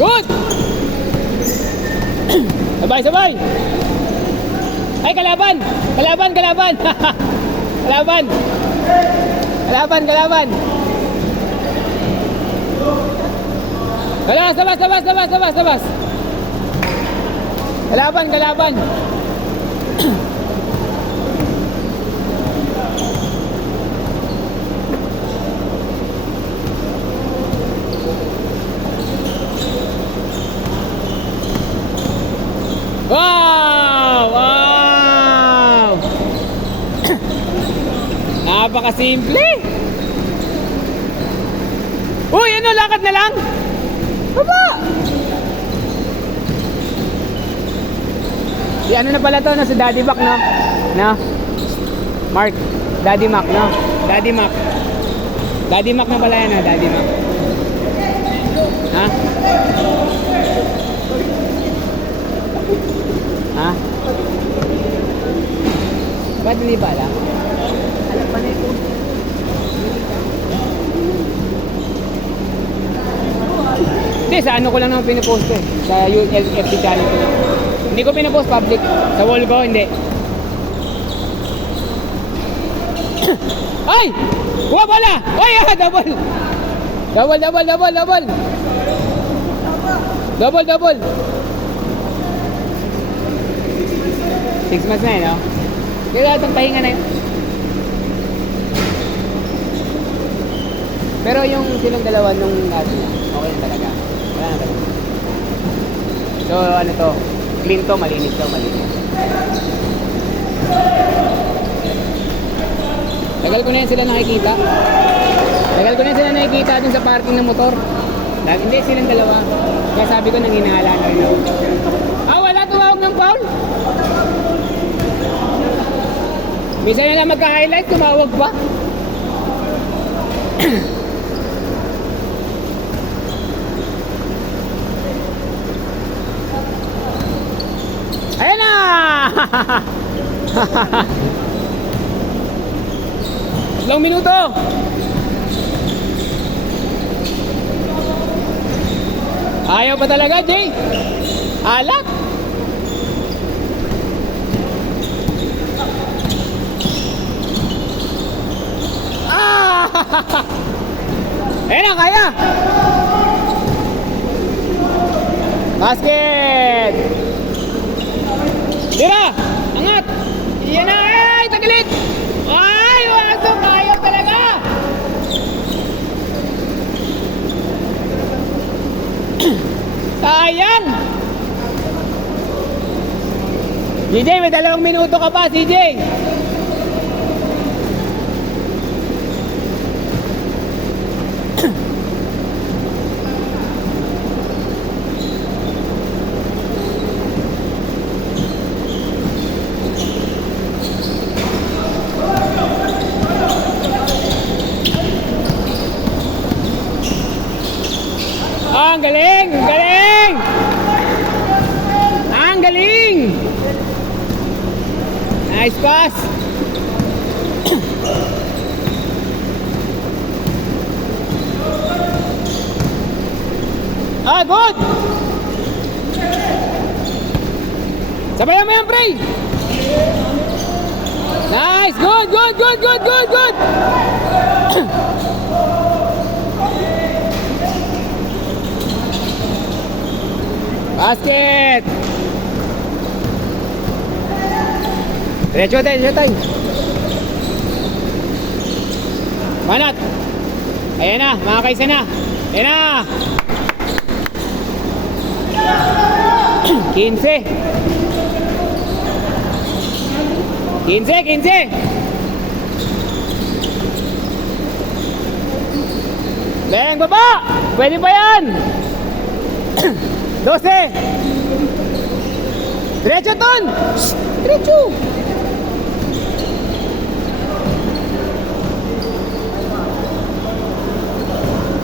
Good! Sabay, sabay! Ay, kalaban! Kalaban, kalaban! Kalaban! Kalaban, kalaban! Labas, labas, labas, labas, labas, labas! Kalaban, kalaban! Wow! Wow! Napakasimple! Uy, ano? Lakad na lang? Baba! Si ano na pala to, no? Si Daddy Mac, no? No? Mark, Daddy Mac, no? Daddy Mac. Daddy Mac na pala yan, ha? Daddy Mac. Ha? Ha? Ba't hindi ba alam? Alam pa na ito. Hindi, sa ano ko lang naman pinipost ko eh. Sa FB channel ko lang. Hindi ko pinipost public. Sa wall ko, hindi. Ay! Huwag pala! Ay! Double! Double, double, double, double! Double, double! 6 months na yun, no? Kaya itong pahinga na yun. Pero yung silang dalawa nung natin, okay na talaga. Wala na talaga. So, ano to? Clean to, malinis to, malinis. Tagal ko na yun sila nakikita. Tagal ko na yun sila nakikita dun sa parking ng motor. Hindi, silang dalawa. Kaya sabi ko, nang hinahala na rin ako. Ah, wala tumawag ng foul? Minsan na lang magka-highlight, tumawag pa. Ayan na! Ilang minuto? Ayaw pa talaga, Jay. Alat. Ayan na, kaya. Basket. Tira, angat. Yan na, ay, taglit. Ay, waso, kaya talaga. Sayang. CJ, may 2 minuto ka pa, CJ. Ang galing! Ang galing! Ang galing! Nice pass! Ah, good! Sabayan mo yan, pre! Nice! Good! Good! Good! Good! Good! Good! Basket! Diretso tayo, diretso tayo. Manat! Ayan na, mga kaisa na. Ayan na! 15! 15! 15! Leng, baba! Pwede pa yan! 12! Diretso, Ton! Diretso!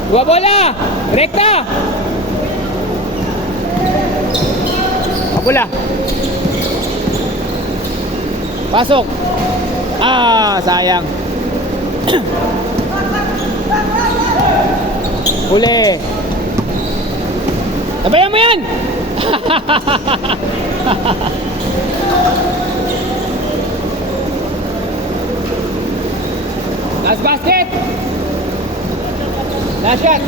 Dua bola! Rekta! Bola! Pasok! Ah, sayang! Huli! Sabayan mo yan! Last basket! Last shot!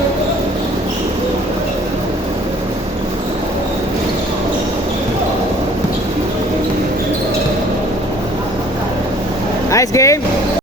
Nice game!